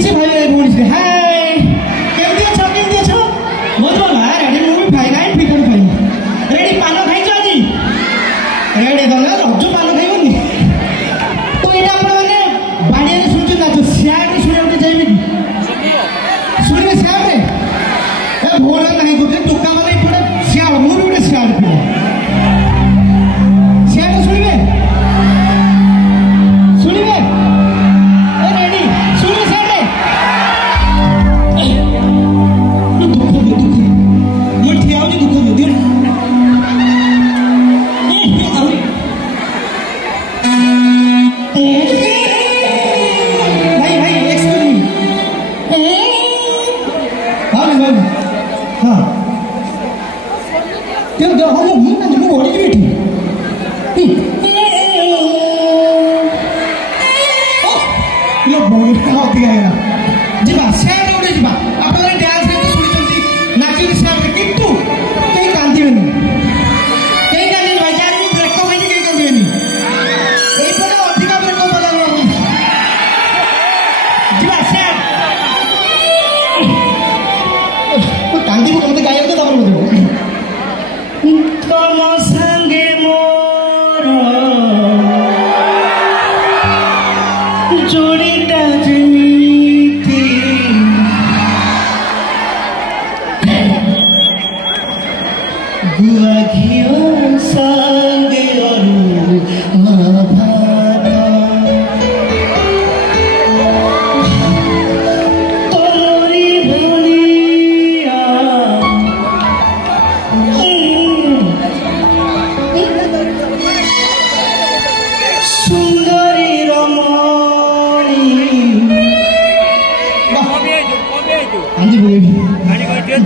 କିଛି ଭାଇ ଭଉଣୀ ହାଏ କେମିତି ଅଛ ବହୁତ ଭଲ ରେଡି ମୁଁ ବି ଖାଇ ନାହିଁ ଫିକର ଖାଇ ରେଡି ପାନ ଖାଇଛ ଆଜି ରେଡି ଗଲା ରଜ ପାନ ଖାଇବନି ତ ଏଇଟା ଆପଣମାନେ ବାଡ଼ିଆରେ ଶୁଣୁଛନ୍ତି ନାଚ ସିଆଡ଼େ ଶୁଣିବାକୁ ଯାଇବେ କି ଶୁଣିବେ ସିଆଡ଼େ ଏ ଭୋଳ ନାହିଁ କହୁଥିଲେ ଟୋକା ମାନେ ଏପଟେ ସିଆଡ଼ ମୁଁ ବି ଗୋଟେ ସିଆଡ଼ ପିଲା ସିଆଡ଼େ ଶୁଣିବେ ଶୁଣିବେ ରେଡି ଶୁଣିବେ ସିଆଡ଼େ ଦୁଃଖ ଦିଅ ମୁଁ ଠିଆ ହଉଛି ଦୁଃଖ ଦିଅ भाई भाई एक्सक्यूज मी हाँ हाँ तेरे दो हम मुंह ना जो बोली जी बैठी लो बोल रहा होती है ना जी बात शेयर उड़े जी बात आप लोग डांस करते सुनी चलती नाची की शेयर करती तू कहीं कांदी में नहीं कहीं कांदी में भाई यार वो ब्रेक को कहीं कहीं कांदी में नहीं एक बार अधिका ब्रेक को बदल रहा हूँ जी बात शेयर कांदी को कमते गायब तो तब बोल दो तुम संगे मोरो जोड़ी टाजनीती गुआ घियो संगे अरु महाभारत तोरी भलिया सुंदरी रमणी हाँ जी बोलिए